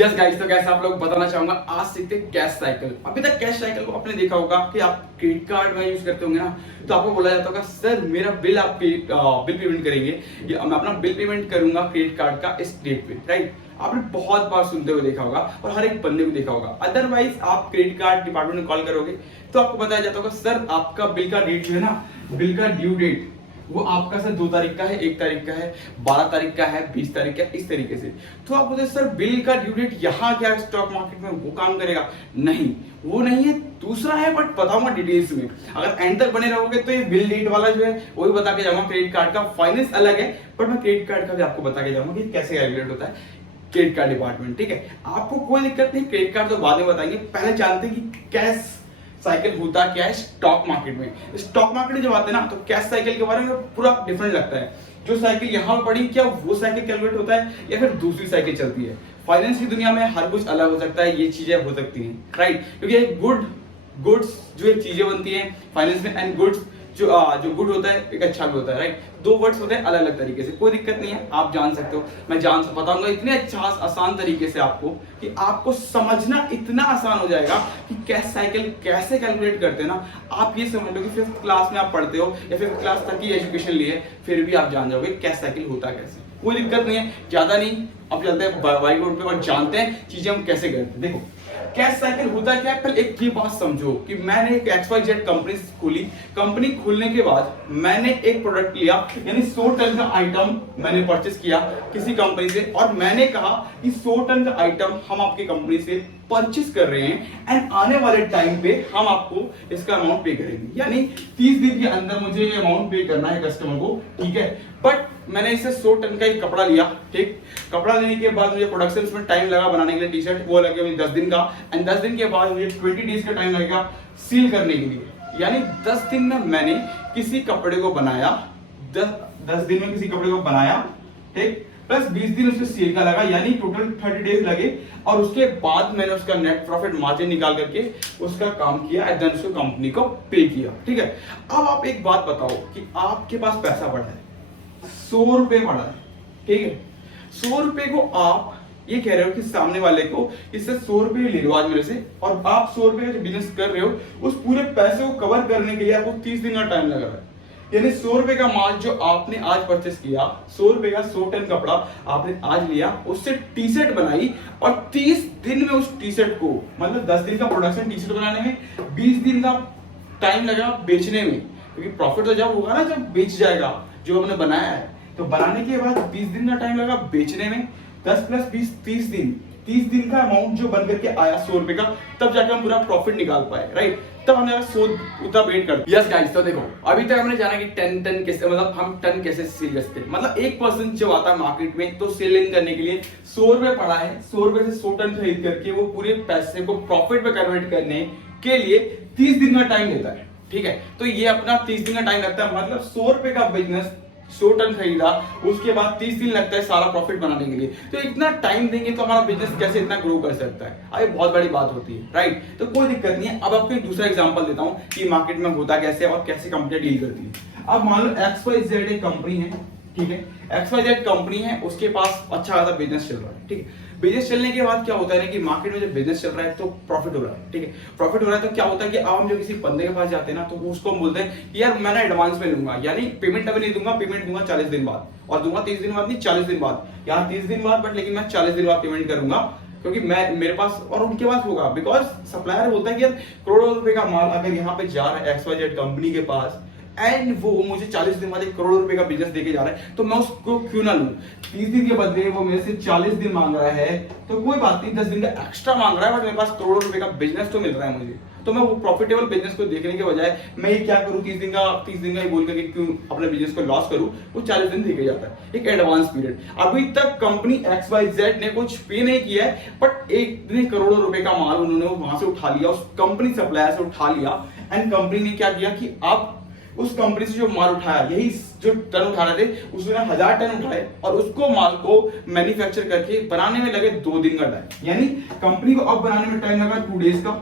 Yes guys, तो कैसे आप लोग बताना चाहूंगा। आज सीखते हैं कैश साइकिल। अभी तक कैश साइकिल को आपने देखा होगा कि आप क्रेडिट कार्ड में यूज करते होंगे ना, तो आपको बोला जाता होगा सर मेरा बिल आप बिल पेमेंट करेंगे या मैं अपना बिल पेमेंट करूंगा क्रेडिट कार्ड का इस डेट पे, राइट। आपने बहुत बार सुनते हुए देखा होगा और हर एक बंदे को देखा होगा। अदरवाइज आप क्रेडिट कार्ड डिपार्टमेंट में कॉल करोगे तो आपको बताया जाता होगा सर आपका बिल का डेट जो है ना, बिल का ड्यू डेट वो आपका सर 2 तारीख का है, 1 तारीख का है, 12 तारीख का है, 20 तारीख का है, इस तरीके से। तो आप बोलते सर बिल का ड्यू डेट यहाँ क्या स्टॉक मार्केट में वो काम करेगा? नहीं, वो नहीं है, दूसरा है, बट बताऊंगा डिटेल्स में। अगर एंड तक बने रहोगे तो ये बिल डेट वाला जो है वो भी बता के जाऊंगा। क्रेडिट कार्ड का फाइनेंस अलग है, बट मैं क्रेडिट कार्ड का भी आपको बता के जाऊंगा कि कैसे कैलकुलेट होता है क्रेडिट कार्ड डिपार्टमेंट। ठीक है, आपको कोई दिक्कत नहीं, क्रेडिट कार्ड तो बाद में बताएंगे। पहले जानते हैं कि कैश साइकिल होता क्या है स्टॉक मार्केट में। स्टॉक मार्केट में जब आते हैं ना, तो कैश साइकिल के बारे में पूरा डिफरेंट लगता है। जो साइकिल यहाँ पर पड़ी, क्या वो साइकिल कैलकुलेट होता है या फिर दूसरी साइकिल चलती है? फाइनेंस की दुनिया में हर कुछ अलग हो सकता है, ये चीजें हो सकती हैं, राइट। क्योंकि एक गुड्स जो एक चीजें बनती हैं फाइनेंस में, एंड गुड्स जो गुड होता है एक अच्छा भी होता है, राइट। दो वर्ड्स होते हैं अलग अलग तरीके से, कोई दिक्कत नहीं है, आप जान सकते हो, मैं बताऊंगा इतने अच्छा आसान तरीके से आपको कि आपको समझना इतना आसान हो जाएगा कि कैश साइकिल कैसे कैलकुलेट करते हैं ना। आप ये समझ लो कि 5th क्लास में आप पढ़ते हो या 5th क्लास तक की एजुकेशन लिए, फिर भी आप जान जाओगे कैश साइकिल होता कैसे। कोई दिक्कत नहीं है, ज्यादा नहीं, अब चलते हैं व्हाइट बोर्ड पे और जानते हैं चीजें हम कैसे करते हैं। देखो कैश साइकिल होता क्या है, पहले एक ये बात समझो कि मैंने एक XYZ कंपनी खोली। कंपनी खोलने के बाद मैंने एक प्रोडक्ट लिया, यानी 100 टन का आइटम मैंने परचेस किया किसी कंपनी से, और मैंने कहा कि 100 टन का आइटम हम आपकी कंपनी से परचेस कर रहे हैं एंड आने वाले टाइम पे हम आपको इसका अमाउंट पे करेंगे। यानी 30 दिन के अंदर मुझे ये अमाउंट पे करना है कस्टमर को, ठीक है। बट मैंने इसे 100 टन का एक कपड़ा लिया, ठीक। कपड़ा लेने के बाद मुझे प्रोडक्शन में टाइम लगा बनाने के लिए, टी शर्ट वो लगे मुझे 10 दिन का, एंड 10 दिन के बाद मुझे 20 डेज का टाइम लगेगा सील करने के लिए। यानी 10 दिन में मैंने किसी कपड़े को बनाया, 10 दिन में किसी कपड़े को बनाया, ठीक, प्लस 20 दिन उसके सील का लगा, यानी टोटल 30 डेज लगे। और उसके बाद मैंने उसका नेट प्रॉफिट मार्जिन निकाल करके उसका काम किया एंड देन उसको कंपनी को पे किया, ठीक है। अब आप एक बात बताओ कि आपके पास पैसा पड़ा है, 100 रुपए पड़ा है, ठीक है। 100 रुपए को आप ये कह रहे हो कि सामने वाले को इससे 100 रुपए ले लो आज मेरे से, और आप 100 रुपए का जो बिजनेस कर रहे हो उस पूरे पैसे को कवर करने के लिए आपको 30 दिन का टाइम लग रहा है। यानी 100 रुपए का माल जो आपने आज परचेस किया, 100 रुपए का 100 टन कपड़ा आपने आज लिया, उससे टी शर्ट बनाई, और 30 दिन में उस टी शर्ट को, मतलब 10 दिन का प्रोडक्शन टी शर्ट बनाने में, 20 दिन का टाइम लगा बेचने में, क्योंकि प्रॉफिट तो जब होगा ना जब बेच जाएगा जो हमने बनाया है। तो बनाने के बाद 20 दिन का टाइम लगा बेचने में, 10 + 20 30 दिन का अमाउंट जो बन करके आया 100 रुपए का, तब जाके हम पूरा प्रॉफिट निकाल पाए, राइट। तब हमने 100 उतना वेट कर। यस गाइस, तो देखो अभी तक हमने जाना कि 10 टन कैसे, मतलब हम टन कैसे सेल कर सकते हैं। मतलब एक पर्सन जो आता है मार्केट में तो सेलिंग करने के लिए 100 रुपए पड़ा है, 100 रुपए से 100 टन खरीद करके वो पूरे पैसे को प्रॉफिट में कन्वर्ट करने के लिए 30 दिन का टाइम लेता है, ठीक है। तो ये अपना 30 दिन का टाइम लगता है, मतलब 100 रुपए का बिजनेस 100 टन खरीदा, उसके बाद 30 दिन लगता है सारा प्रॉफिट बनाने के लिए। तो इतना टाइम देंगे तो हमारा बिजनेस कैसे इतना ग्रो कर सकता है? अब ये बहुत बड़ी बात होती है, राइट। तो कोई दिक्कत नहीं है। अब आपको एक दूसरा एग्जांपल देता हूं कि मार्केट में होता कैसे और कैसे कंपनी डील करती है। अब मान लो XYZ एक कंपनी है, ठीक है। XYZ कंपनी है, उसके पास अच्छा खासा बिजनेस चल रहा है, ठीक है। बिजनेस चलने के बाद क्या होता है ना कि मार्केट में जब बिजनेस चल रहा है तो प्रॉफिट हो रहा है, ठीक है। प्रॉफिट हो रहा है तो क्या होता है कि अब हम जो किसी बंदे के पास जाते हैं ना, तो उसको हम बोलते हैं कि यार मैं ना एडवांस में लूंगा, यानी पेमेंट अभी नहीं दूंगा, पेमेंट दूंगा 40 दिन बाद, और दूंगा 30 दिन बाद नहीं, 40 दिन बाद। यहाँ 30 दिन बाद, बट लेकिन मैं 40 दिन बाद पेमेंट करूंगा, क्योंकि मैं मेरे पास और उनके पास होगा। बिकॉज सप्लायर बोलता है कि यार करोड़ों रुपए का माल अगर यहाँ पे जा रहा है XYZ कंपनी के पास, एंड वो मुझे 40 दिन बाद 1 करोड़ रुपए का बिजनेस देके जा रहा है, तो मैं उसको क्यों ना लूं। 30 दिन के बदले वो मेरे से 40 दिन मांग रहा है, तो कोई बात नहीं, 10 दिन का एक्स्ट्रा मांग रहा है, बट मेरे पास करोड़ों रुपए का बिजनेस तो मिल रहा है मुझे। तो मैं वो प्रॉफिटेबल बिजनेस को देखने के बजाय मैं ये क्या करूं, 30 दिन का ही बोल करके क्यों अपने बिजनेस को लॉस करूं। वो 40 दिन देके जाता है, एक एडवांस पीरियड। अभी तक कंपनी XYZ ने कुछ पे नहीं किया है, बट एक दिन करोड़ों रुपए का माल उन्होंने वहां से उठा लिया, उस कंपनी सप्लायर से उठा लिया, एंड कंपनी ने क्या किया कि अब उस कंपनी से जो माल उठाया, यही जो टन उठा रहे थे, उसने 1000 टन उठाए और उसको माल को मैन्युफैक्चर करके बनाने में लगे 2 दिन का टाइम। यानी कंपनी को अब बनाने में टाइम लगा 2 डेज का,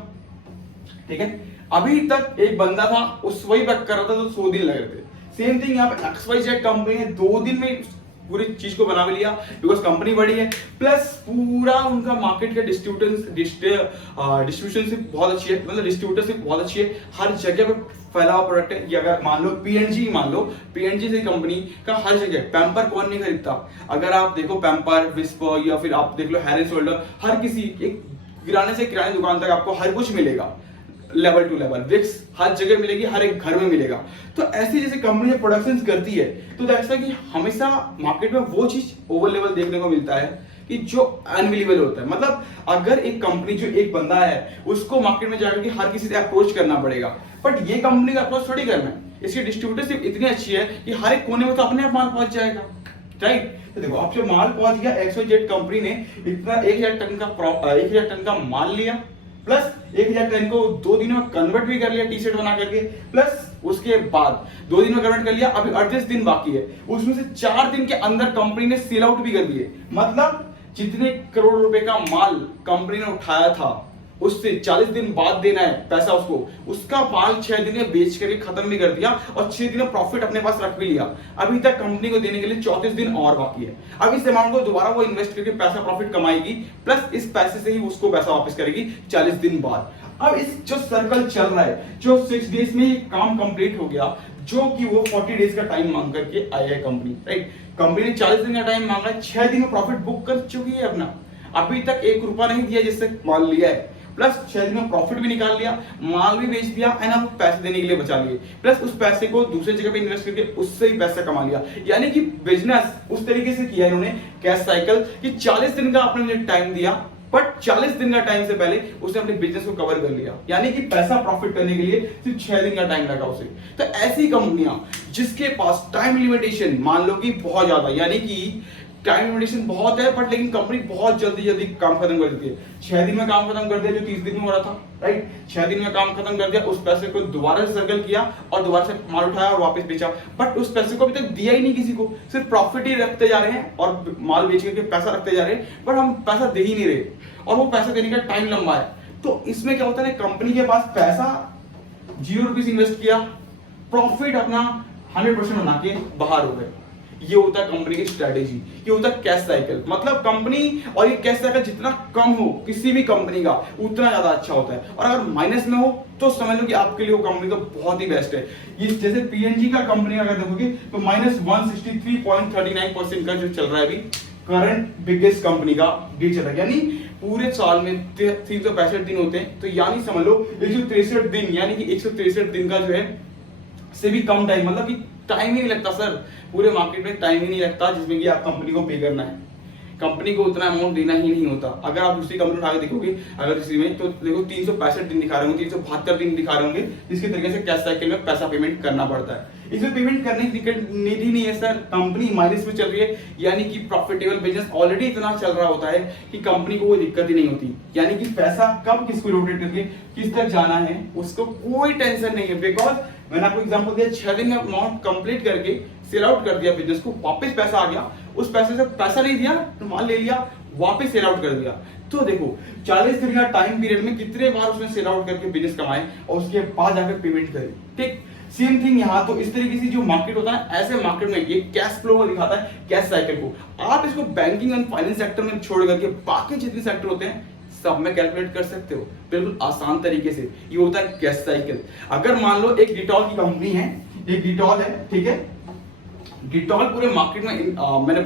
ठीक है। अभी तक एक बंदा था उस वही वर्क कर रहा था तो 100 दिन लग रहे थे। सेम थिंग यहाँ पे XYZ कंपनी ने 2 दिन में पूरी चीज को बना भी लिया बिकॉज कंपनी बड़ी है, प्लस पूरा उनका मार्केट का डिस्ट्रीब्यूशनशिप बहुत अच्छी है, मतलब डिस्ट्रीब्यूटरशिप बहुत अच्छी है, हर जगह पे फैला हुआ प्रोडक्ट है। ये अगर मान लो पीएनजी से कंपनी का हर जगह, पैम्पर कौन नहीं खरीदता, अगर आप देखो पैम्पर, विस्पर या फिर आप देख लो हेड एंड शोल्डर, हर किसी एक किराने से किराने दुकान तक आपको हर कुछ मिलेगा, लेवल टू लेवल, विक्स हर जगह मिलेगी, हर एक घर में मिलेगा। तो ऐसी जैसे कंपनी प्रोडक्शन करती है तो ऐसा कि हमेशा मार्केट में वो चीज ओवर लेवल देखने को मिलता है कि जो अनबिलीवेबल होता है। मतलब अगर एक कंपनी, जो एक बंदा है, उसको मार्केट में जाकर के हर किसी से अप्रोच करना पड़ेगा, बट ये कंपनी का अप्रोच थोड़ी करना है, इसकी डिस्ट्रीब्यूटरशिप इतनी अच्छी है कि हर एक कोने में तो अपने आप माल पहुंच जाएगा, राइट। तो देखो अब जो माल पहुंच गया, XYZ कंपनी ने इतना 1000 टन का माल लिया, प्लस 1000 टन को 2 दिन में कन्वर्ट भी कर लिया टी शर्ट बना करके, प्लस उसके बाद 2 दिन में कन्वर्ट कर लिया, अभी 38 दिन बाकी है, उसमें से 4 दिन के अंदर कंपनी ने सेल आउट भी कर दिए। मतलब जितने करोड़ रुपए का माल कंपनी ने उठाया था, उससे 40 दिन बाद देना है पैसा उसको, उसका माल 6 दिन में बेच करके खत्म भी कर दिया और 6 दिन में प्रॉफिट अपने पास रख भी लिया। अभी तक कंपनी को देने के लिए 34 दिन और बाकी है। अब इस अमाउंट को दोबारा वो इन्वेस्ट करके पैसा प्रॉफिट कमाएगी, प्लस इस पैसे से ही उसको पैसा वापस करेगी 40 दिन बाद। अब इस जो सर्कल चल रहा है, जो 6 डेज में ये काम कंप्लीट हो गया, जो कि वो 40 डेज का टाइम मांग करके आई है कंपनी, राइट। कंपनी ने 40 दिन का टाइम मांगा है, 6 दिन में प्रॉफिट बुक कर चुकी है अपना, अभी तक 1 रुपया नहीं दिया जिससे माल लिया है, प्लस 6 दिन में प्रॉफिट भी निकाल लिया, माल भी बेच दिया एंड अब पैसे देने के लिए बचा लिए, प्लस उस पैसे को दूसरी जगह पे इन्वेस्ट करके उससे ही पैसा कमा लिया। यानी कि बिजनेस उस तरीके से किया इन्होंने कैश साइकिल कि 40 दिन का आपने मुझे टाइम दिया, बट 40 दिन का टाइम से पहले उसने अपने बिजनेस को कवर कर लिया, यानी कि पैसा प्रॉफिट करने के लिए सिर्फ 6 दिन का टाइम लगा उसे। तो ऐसी कंपनियां जिसके पास टाइम लिमिटेशन मान लो कि बहुत ज्यादा, यानी कि टाइम लिमिटेशन बहुत है, बट लेकिन कंपनी बहुत जल्दी काम खत्म कर देती है। 6 दिन में काम खत्म कर दिया जो 30 दिन में हो रहा था, राइट। 6 दिन में काम खत्म कर दिया, उस पैसे को दोबारा से सर्कल किया और दोबारा से माल उठाया और वापस बेचा, बट उस पैसे को अभी तक दिया ही नहीं किसी को, सिर्फ प्रॉफिट ही रखते जा रहे हैं और माल बेच करके पैसा रखते जा रहे हैं, बट हम पैसा दे ही नहीं रहे और वो पैसा देने का टाइम लंबा है। तो इसमें क्या होता है, कंपनी के पास पैसा 0 रुपीज इन्वेस्ट किया, प्रॉफिट अपना 100% बना के बाहर हो गए। ये होता है कंपनी की स्ट्रेटेजी, ये होता है कैश साइकिल। मतलब कंपनी और ये कैश साइकिल जितना कम हो किसी भी कंपनी का, उतना ज्यादा अच्छा होता है। और अगर माइनस में हो तो समझ लो कि आपके लिए वो कंपनी तो बहुत ही बेस्ट है। ये जैसे पीएनजी का कंपनी अगर देखोगे तो -163.39% का जो चल रहा है अभी करंट बिगेस्ट कंपनी का डील चल रहा है, यानी पूरे साल में 365 दिन होते हैं, तो यानी समझ लो 163 दिन, यानी कि 163 दिन का जो है से भी कम टाइम, मतलब कि टाइम ही नहीं लगता सर, पूरे मार्केट में टाइम ही नहीं लगता जिसमें कि आप कंपनी को पे करना है, कंपनी को उतना अमाउंट देना ही नहीं होता। अगर आप दूसरी कंपनी उठा के देखोगे अगर इसी में, तो देखो 365 दिन दिखा रहे होंगे, 372 दिन दिखा रहे होंगे, जिसके तरीके से कैश साइकिल में पैसा पेमेंट करना पड़ता है। इसमें पेमेंट करने की दिक्कत निधि नहीं है सर, कंपनी माइनस में चल रही है, यानी कि प्रॉफिटेबल बिजनेस ऑलरेडी इतना चल रहा होता है कि कंपनी को कोई दिक्कत ही नहीं होती, यानी कि पैसा कब किसको रोटेट करके किस तक जाना है उसको कोई टेंशन नहीं है। बिकॉज मैंने आपको एग्जांपल दिया, 6 दिन में अमाउंट कंप्लीट करके सेल आउट कर दिया बिजनेस को, वापस पैसा आ गया, उस पैसे से पैसा नहीं दिया तो माल ले लिया, वापस सेल आउट कर दिया। तो देखो 40 दिन का टाइम पीरियड में कितने बार उसने सेल आउट करके बिजनेस कमाए और उसके बाद जाकर पेमेंट करी, ठीक। सेम थिंग यहाँ, तो इस तरीके से जो मार्केट होता है, ऐसे मार्केट में ये कैश फ्लो दिखाता है कैश साइकिल को। आप इसको बैंकिंग एंड फाइनेंस सेक्टर में छोड़ करके बाकी जितने सेक्टर होते हैं सब में कैलकुलेट कर सकते हो बिल्कुल आसान तरीके से। ये होता है कैश साइकिल। अगर मान लो एक डिटॉल की कंपनी है, एक डिटॉल है, ठीक है, डिटॉल पूरे मार्केट में मैंने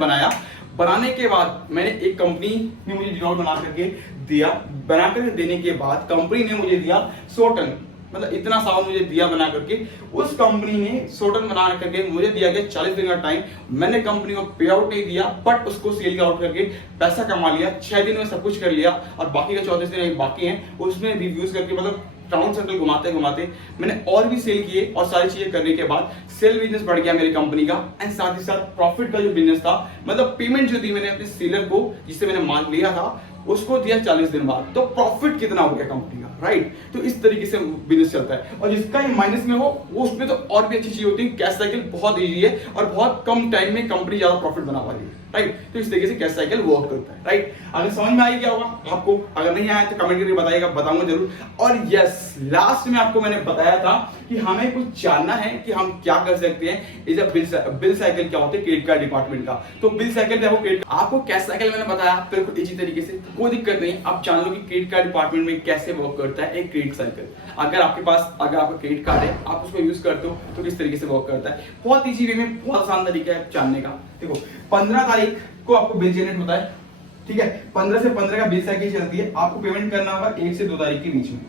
बनाने के बाद मैंने एक कंपनी ने मुझे डिटॉल बना करके दिया, बना करके देने के बाद कंपनी ने मुझे दिया 100 टन, मतलब इतना सामान मुझे दिया बना करके, उस कंपनी ने 100 टन बना करके मुझे दिया गया 40 दिन का टाइम। मैंने कंपनी को पे आउट नहीं दिया, बट उसको सेल आउट करके पैसा कमा लिया, 6 दिन में सब कुछ कर लिया और बाकी का 34 दिन बाकी हैं, उसमें रिव्यूज करके, मतलब राउंड सर्कल घुमाते घुमाते मैंने और भी सेल किए और सारी चीजें करने के बाद सेल बिजनेस बढ़ गया मेरी कंपनी का, एंड साथ ही साथ प्रॉफिट का जो बिजनेस था, मतलब पेमेंट जो दी मैंने अपने सेलर को जिससे मैंने माल लिया था उसको दिया 40 दिन बाद, तो प्रॉफिट कितना हो गया कंपनी का, राइट। तो इस तरीके से बिजनेस चलता है। और जिसका ये माइनस में हो वो उसमें तो और भी अच्छी चीज होती है, कैश साइकिल बहुत ईजी है और बहुत कम टाइम में कंपनी ज्यादा प्रॉफिट बना पा रही है। राइट। तो इस तरीके से कैश साइकिल वर्क करता है, राइट। अगर समझ में आ गया होगा आपको, अगर नहीं आया तो कमेंट करके बताइएगा, बताऊंगा जरूर। और यस, लास्ट में आपको मैंने बताया था कि हमें कुछ जानना है कि हम क्या कर सकते हैं। इस बिल साइकिल क्या होते हैं क्रेडिट कार्ड डिपार्टमेंट का। तो बिल साइकिल पे आपको कैश साइकिल मैंने बताया बिल्कुल इसी तरीके से, कोई दिक्कत नहीं। आप जान लो कि क्रेडिट कार्ड डिपार्टमेंट में कैसे वर्क करता है एक क्रेडिट साइकिल। अगर आपका क्रेडिट कार्ड है, आप उसको यूज करते हो तो किस तरीके से वर्क करता है, बहुत इजी वे में, बहुत आसान तरीका है जानने का। देखो 15 तारीख को आपको बिल जनरेट होता है, ठीक है। 15 से 15 का बिल साइकिल चलती है। आपको पेमेंट करना होगा 1 से 2 तारीख के बीच में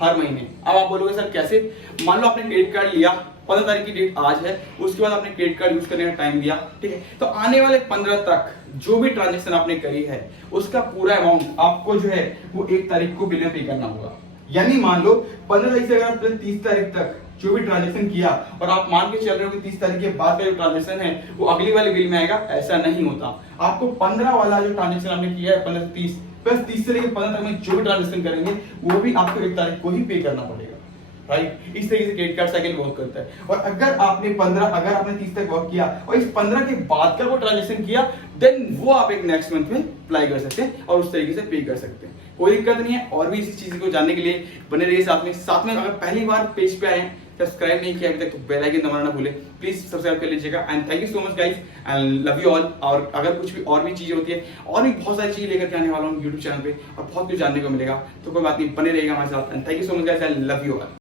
हर महीने। अब आप बोलोगे सर कैसे? मान लो आपने क्रेडिट कार्ड लिया, 15 तारीख की डेट आज है, उसके बाद आपने क्रेडिट कार्ड यूज करने का टाइम दिया, ठीक है। तो आने वाले 15 तक जो भी ट्रांजेक्शन आपने करी है उसका पूरा अमाउंट आपको जो है वो 1 तारीख को बिल में पे करना होगा। यानी मान लो 15 तारीख से अगर आपने 30 तारीख तक जो भी ट्रांजेक्शन किया और आप मान के चल रहे हो कि 30 तारीख के बाद का जो ट्रांजेक्शन है वो अगली वाले बिल में आएगा, ऐसा नहीं होता। आपको 15 वाला जो ट्रांजेक्शन आपने किया है 15 से 30 प्लस 30 से लेकर 15 तक में जो भी ट्रांजेक्शन करेंगे वो भी आपको 1 तारीख को ही पे करना पड़ेगा, राइट। इस तरीके से क्रेडिट कार्ड साइकिल वर्क करता है। और अगर आपने 30 तक वर्क किया और इस 15 के बाद का वो ट्रांजेक्शन किया, देन वो आप एक नेक्स्ट मंथ में अप्लाई कर सकते हैं और उस तरीके से पे कर सकते हैं, कोई दिक्कत नहीं है। और भी इसी चीज को जानने के लिए बने रहिए साथ में अगर पहली बार पेज पे आए हैं, सब्सक्राइब नहीं किया अभी तक तो बेल आइकन दबाना ना भूले, प्लीज सब्सक्राइब कर लीजिएगा। And thank you so much guys and love you all. और अगर कुछ भी और भी चीजें होती है, और भी बहुत सारी चीजें लेकर के आने वाला हूँ यूट्यूब चैनल पे और बहुत कुछ जानने को मिलेगा, तो कोई बात नहीं, बने रहेगा हमारे साथ। And thank you so much guys and love you all.